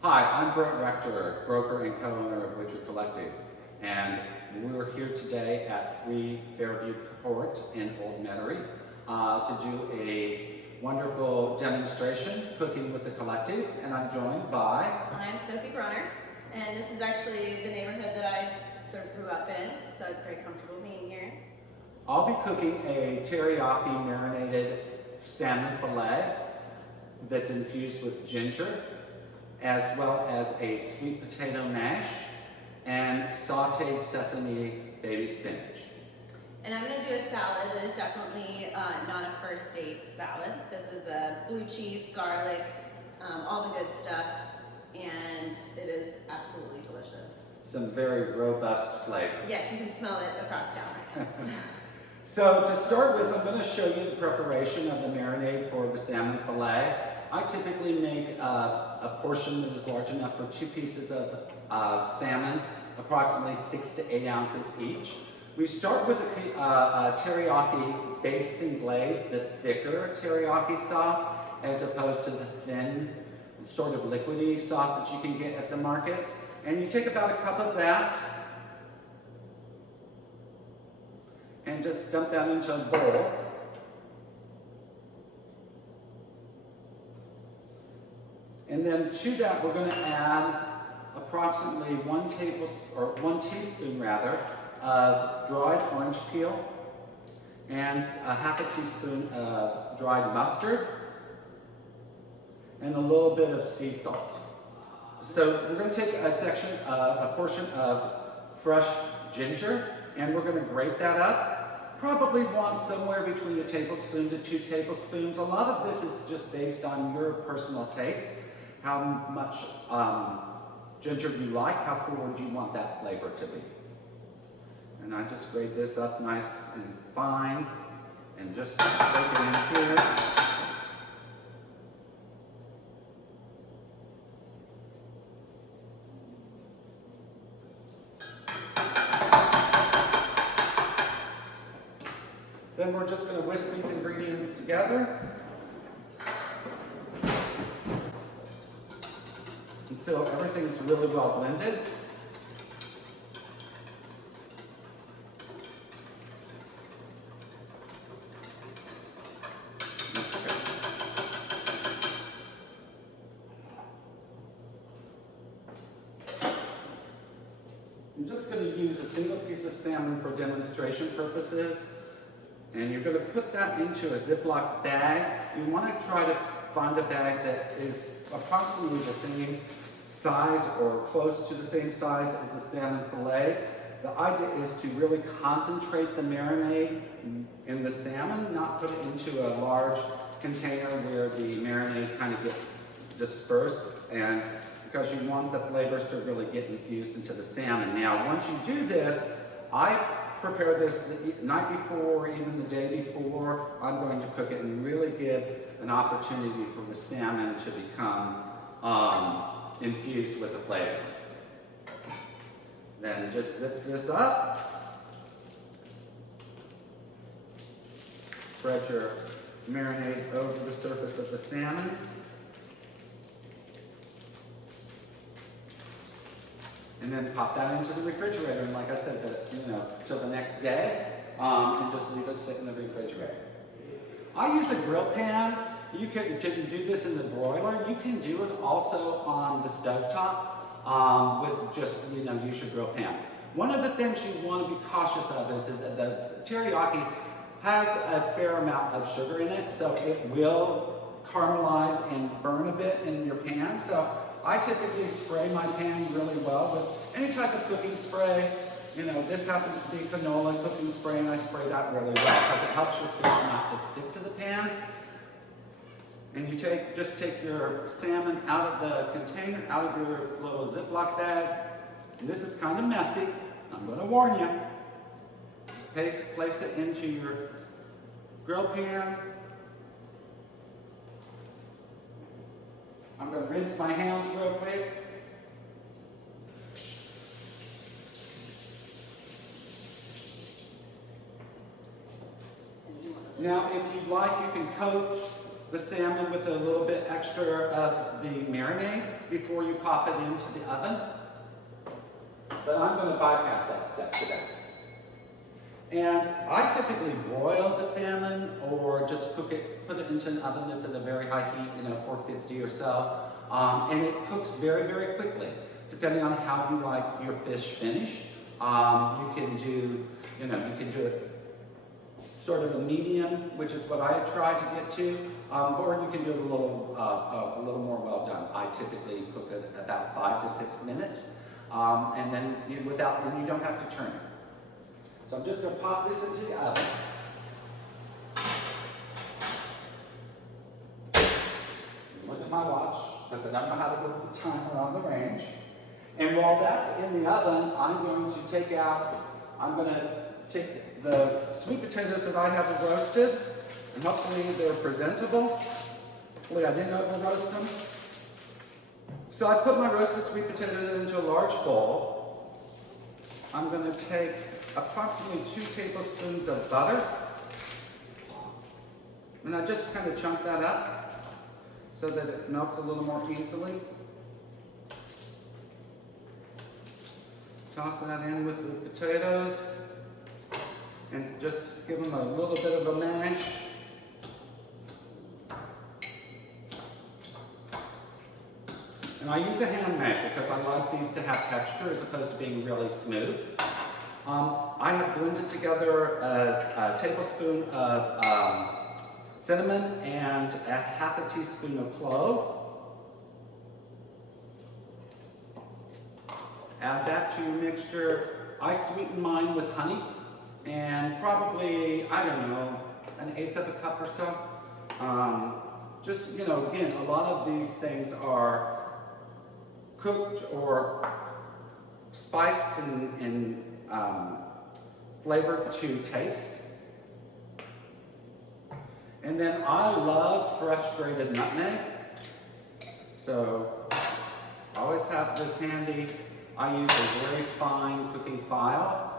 Hi, I'm Rector, broker and co-owner of Witry Collective, and we're here today at 3 Fairview Court in Old Metairie to do a wonderful demonstration, Cooking with the Collective, and I'm joined by... I'm Sophie Brunner, and this is actually the neighborhood that I sort of grew up in, so it's very comfortable being here. I'll be cooking a teriyaki marinated salmon fillet that's infused with ginger, as well as a sweet potato mash and sautéed sesame baby spinach. And I'm going to do a salad that is definitely not a first date salad. This is a blue cheese, garlic, all the good stuff, and it is absolutely delicious. Some very robust flavor. Yes, you can smell it across town right now. So to start with, I'm going to show you the preparation of the marinade for the salmon fillet. I typically make a portion that is large enough for 2 pieces of salmon, approximately 6 to 8 ounces each. We start with a teriyaki based and glazed, the thicker teriyaki sauce, as opposed to the thin, sort of liquidy sauce that you can get at the market. And you take about a cup of that and just dump that into a bowl. And then to that, we're going to add approximately 1 teaspoon of dried orange peel and a half a teaspoon of dried mustard and a little bit of sea salt. So we're going to take a portion of fresh ginger, and we're going to grate that up. Probably want somewhere between a tablespoon to 2 tablespoons. A lot of this is just based on your personal taste. How much ginger you like, how forward you want that flavor to be. And I just grate this up nice and fine and just soak it in here. Then we're just going to whisk these ingredients together until everything's really well blended. Okay. I'm just going to use a single piece of salmon for demonstration purposes. And you're going to put that into a Ziploc bag. You want to try to find a bag that is approximately the same size or close to the same size as the salmon fillet. The idea is to really concentrate the marinade in the salmon, not put it into a large container where the marinade kind of gets dispersed, and because you want the flavors to really get infused into the salmon. Now, once you do this, I prepare this the night before or even the day before. I'm going to cook it and really give an opportunity for the salmon to become infused with the flavors. Then just zip this up. Spread your marinade over the surface of the salmon. And then pop that into the refrigerator, and like I said, till the next day, and just leave it sit in the refrigerator. I use a grill pan. You can do this in the broiler. You can do it also on the stovetop with just, use your grill pan. One of the things you want to be cautious of is that the teriyaki has a fair amount of sugar in it, so it will caramelize and burn a bit in your pan. So I typically spray my pan really well with any type of cooking spray. This happens to be canola cooking spray, and I spray that really well because it helps your fish not to stick to the pan. And you just take your salmon out of the container, out of your little Ziploc bag. And this is kind of messy. I'm going to warn you. Just place it into your grill pan. I'm going to rinse my hands real quick. Now, if you'd like, you can coat the salmon with a little bit extra of the marinade before you pop it into the oven. But I'm going to bypass that step today. And I typically broil the salmon or just cook it, put it into an oven that's at a very high heat, 450 or so. And it cooks very, very quickly, depending on how you like your fish finished. You can do it sort of a medium, which is what I try to get to, or you can do it a little more well done. I typically cook it about 5 to 6 minutes, and then you don't have to turn it. So I'm just going to pop this into the oven. Look at my watch, because I don't know how to go with the timer on the range. And while that's in the oven, I'm going to take the sweet potatoes that I have roasted, and hopefully they're presentable. Hopefully I didn't over roast them. So I put my roasted sweet potatoes into a large bowl. I'm going to take approximately 2 tablespoons of butter, and I just kind of chunk that up so that it melts a little more easily. Toss that in with the potatoes and just give them a little bit of a mash. And I use a hand masher because I like these to have texture as opposed to being really smooth. I have blended together a tablespoon of cinnamon and a half a teaspoon of clove. Add that to your mixture. I sweeten mine with honey and probably, I don't know, 1/8 of a cup or so. Again, a lot of these things are cooked or spiced and flavored to taste. And then I love fresh grated nutmeg. So I always have this handy. I use a very fine cooking file.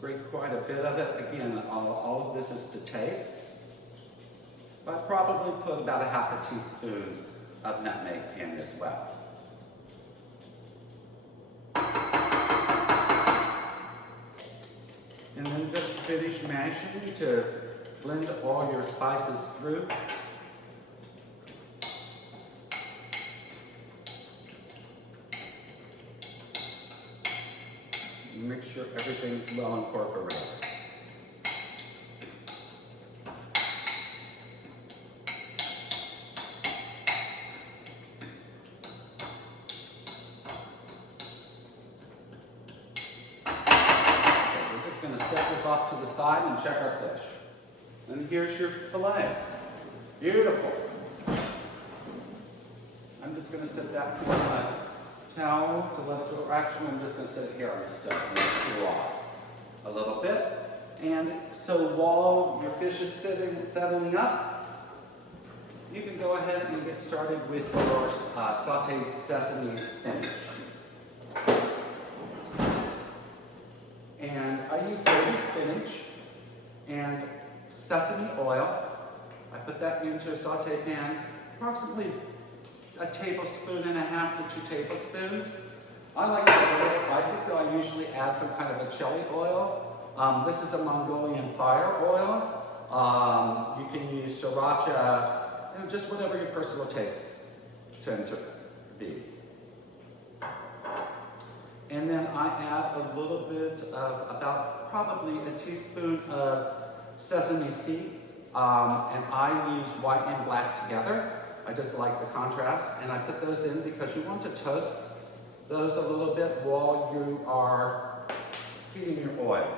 Grate quite a bit of it. Again, all of this is to taste. But I probably put about a half a teaspoon of nutmeg in as well. And then just finish mashing to blend all your spices through. Make sure everything's well incorporated. Going to set this off to the side and check our fish. And here's your fillet. Beautiful. I'm just going to set that on my towel to let it go. Actually, I'm just going to set it here on the stove and let it cool off a little bit. And so while your fish is settling up, you can go ahead and get started with your sautéed sesame spinach. And I use baby spinach and sesame oil. I put that into a saute pan, approximately 1.5 tablespoons to 2 tablespoons. I like it a little spicy, so I usually add some kind of a chili oil. This is a Mongolian fire oil. You can use sriracha, just whatever your personal tastes tend to be. And then I add a little bit of probably a teaspoon of sesame seeds. And I use white and black together. I just like the contrast. And I put those in because you want to toast those a little bit while you are heating your oil.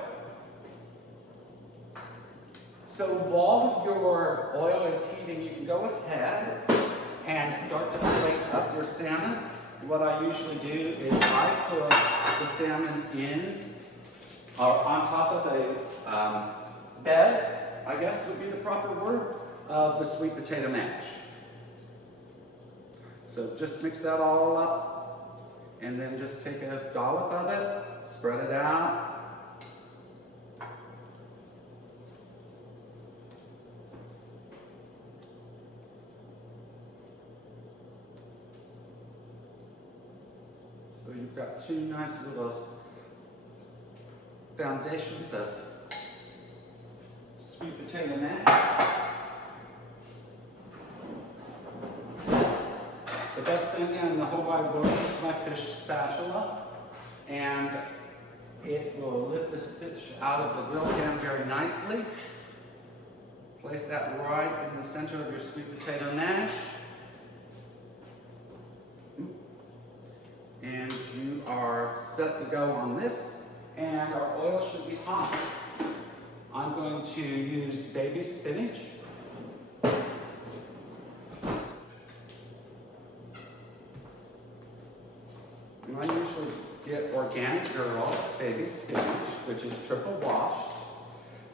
So while your oil is heating, you can go ahead and start to plate up your salmon. What I usually do is I put the salmon in on top of a bed, I guess would be the proper word, of the sweet potato mash. So just mix that all up and then just take a dollop of it, spread it out. you've got two nice little foundations of sweet potato mash. The best thing in the whole wide world is my fish spatula, and it will lift this fish out of the grill pan very nicely. Place that right in the center of your sweet potato mash. And you are set to go on this, and our oil should be hot. I'm going to use baby spinach. And I usually get organic girl baby spinach, which is triple washed,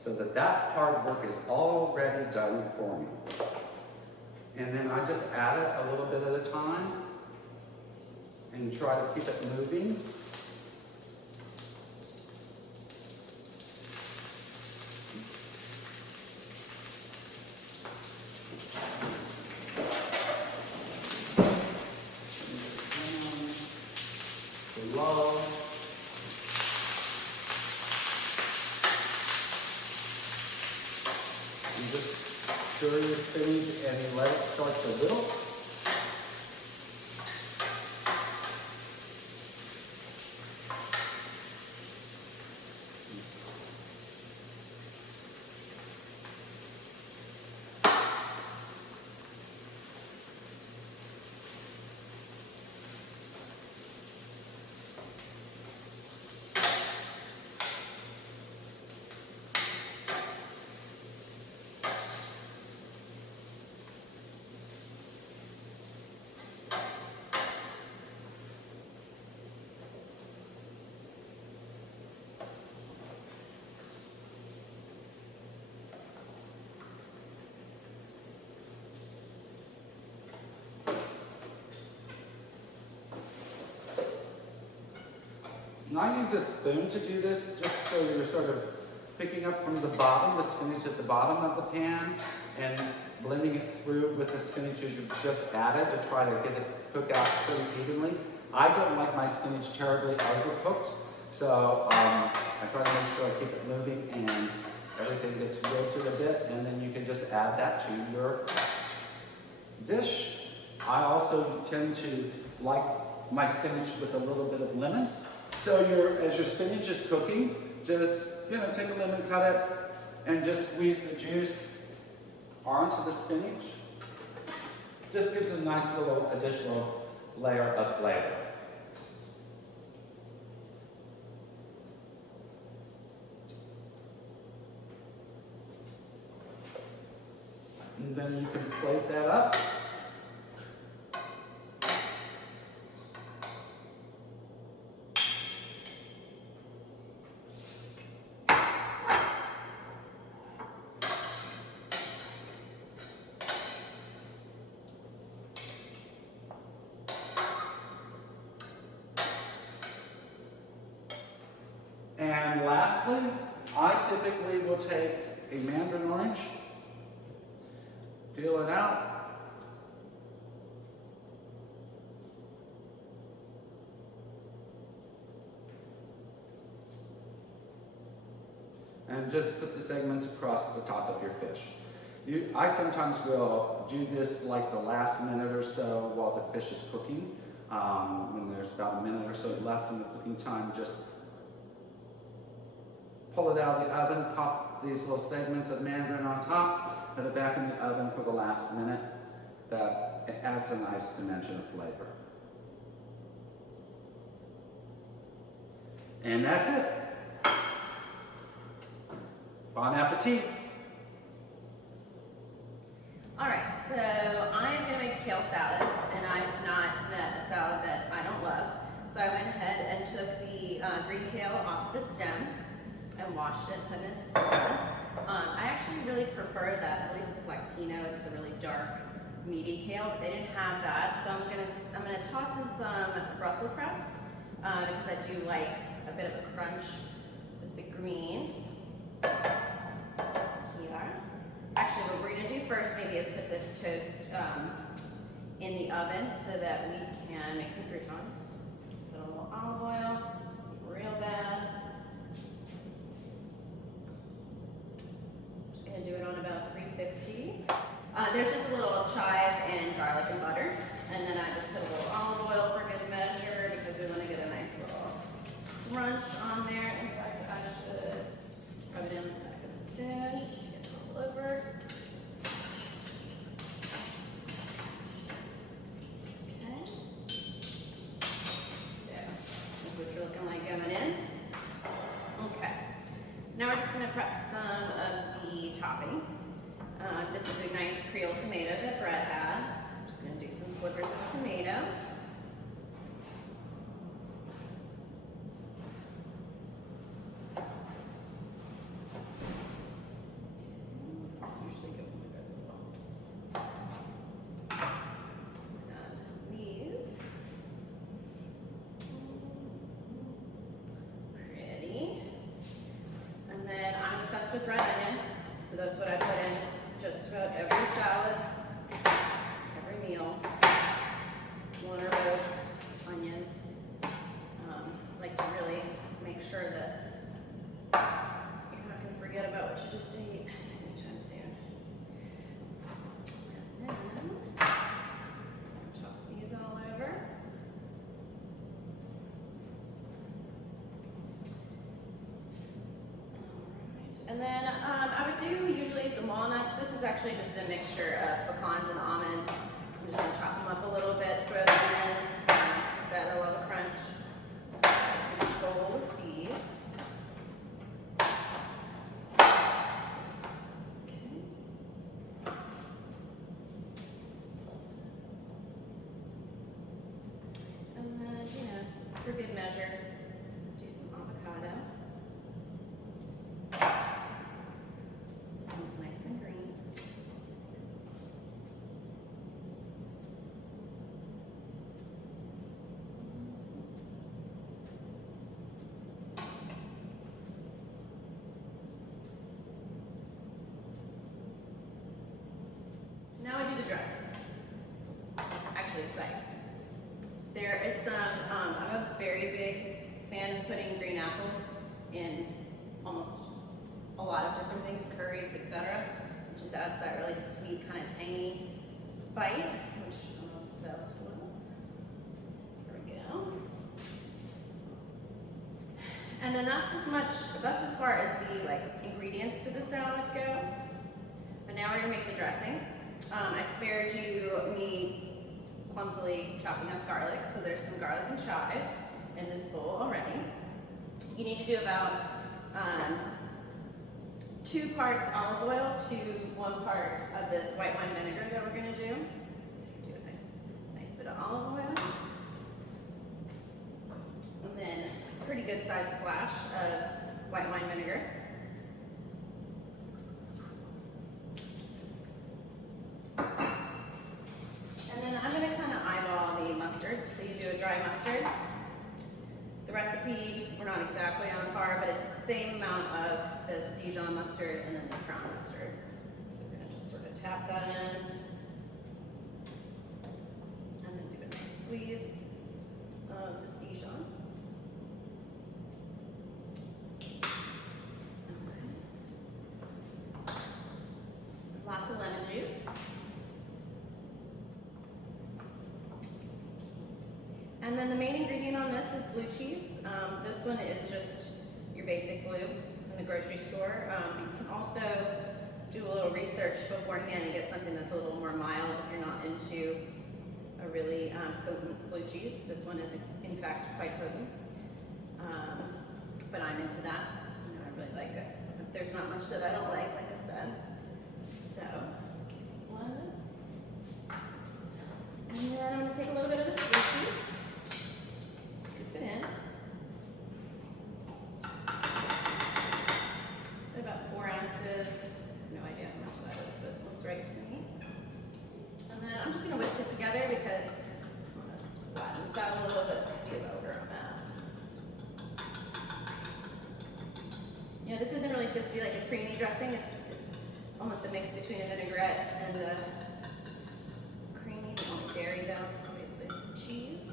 so that hard work is already done for me. And then I just add it a little bit at a time and try to keep it moving. And just stir your spinach and let it start to wilt. And I use a spoon to do this, just so you're sort of picking up from the bottom, the spinach at the bottom of the pan, and blending it through with the spinach as you've just added to try to get it cooked out pretty evenly. I don't like my spinach terribly overcooked, so I try to make sure I keep it moving and everything gets wilted a bit, and then you can just add that to your dish. I also tend to like my spinach with a little bit of lemon. So as your spinach is cooking, just, take a lemon, cut it, and just squeeze the juice onto the spinach. Just gives a nice little additional layer of flavor. And then you can plate that up. And lastly, I typically will take a mandarin orange, peel it out, and just put the segments across the top of your fish. I sometimes will do this like the last minute or so while the fish is cooking. When there's about a minute or so left in the cooking time, just pull it out of the oven, pop these little segments of mandarin on top, put it back in the oven for the last minute. That adds a nice dimension of flavor. And that's it. Bon appetit. All right, so I am gonna make a kale salad, and I have not met a salad that I don't love. So I went ahead and took the green kale off the stems and washed it, put it in spoon. I actually really prefer that. I believe it's Latino. It's the really dark, meaty kale, but they didn't have that. So I'm gonna toss in some Brussels sprouts because I do like a bit of a crunch with the greens. Here. Actually, what we're gonna do first maybe is put this toast in the oven so that we can make some croutons. Put a little oil, real bad. I'm just gonna do it on about 350. There's just a little chive and garlic and butter. And then I just put a little olive oil for good measure because we want to get a nice little crunch on there. In fact, I should rub it in the back of the spoon, just get it all over. Okay. There. That's what you're looking like going in. Okay. So now we're just going to prep some of the toppings. This is a nice Creole tomato that Brett had. I'm just going to do some slivers of tomato. Usually go with a little. These. Pretty. And then I'm obsessed with red onion, so that's what I put in just about every salad, every meal. One or both onions. Like to really make sure that you're not going to forget about what you just ate anytime soon. And then toss these all over. Alright, and then I would do usually some walnuts. This is actually just a mixture of pecans and almonds. I'm just going to chop them up a little bit, throw them in, because that I love a crunch. So I'm going to bowl with these. Okay. And then, for good measure, do some avocado. This one's nice and green. Now I do the dressing. Actually, a side. There is some, I'm a very big fan of putting green apples in almost a lot of different things, curries, etc. It just adds that really sweet, kind of tangy bite, which I'm obsessed with. Here we go. And then that's as far as the ingredients to the salad go. But now we're gonna make the dressing. I spared you me clumsily chopping up garlic, so there's some garlic and chive in this bowl already. You need to do about 2 parts olive oil to 1 part of this white wine vinegar that we're going to do. So do a nice bit of olive oil. And then a pretty good sized splash of white wine vinegar. And then I'm going to kind of eyeball the mustard. So you do a dry mustard. The recipe, we're not exactly on par, but it's the same amount of this Dijon mustard and then this brown mustard. So we're going to just sort of tap that in. And then do a nice squeeze of this Dijon. Okay. Lots of lemon juice. And then the main ingredient on this is blue cheese. This one is just your basic blue in the grocery store. You can also do a little research beforehand and get something that's a little more mild if you're not into a really potent blue cheese. This one is in fact quite potent, but I'm into that. I really like it. There's not much that I don't like I said. So, one. And then I'm going to take a little bit of this blue cheese. Scoop it in. So about 4 ounces. No idea how much that is, but it looks right to me. And then I'm just going to whisk it together because I want to flatten this out a little bit to see about where I'm at. This isn't really supposed to be like a creamy dressing. It's almost a mix between a vinaigrette and a creamy. Old Metairie though, obviously some cheese.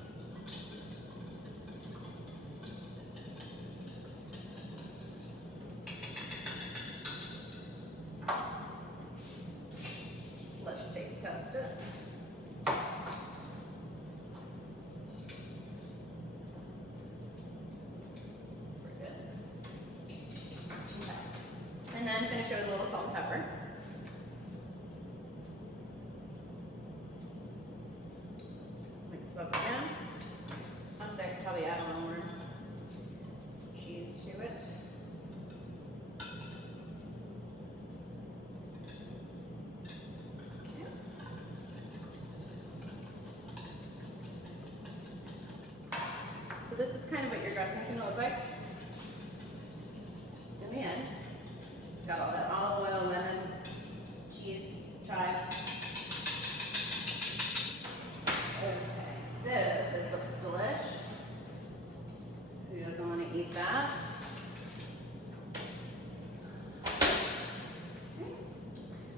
chives. Okay, so this looks delish. Who doesn't want to eat that? Okay.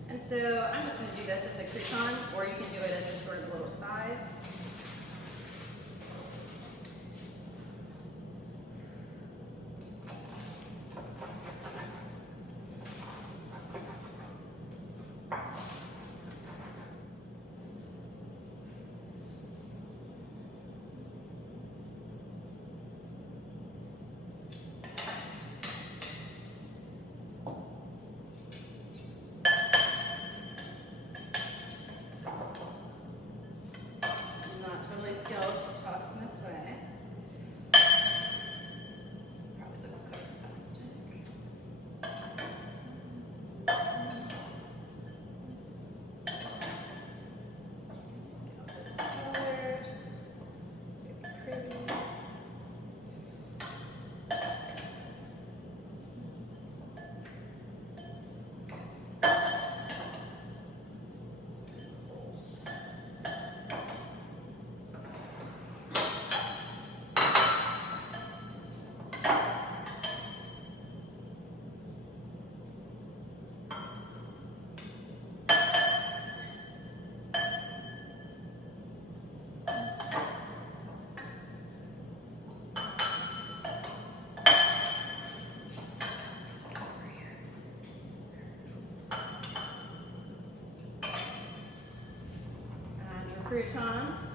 And so I'm just going to do this as a crouton, or you can do it as just sort of a little side. Croutons.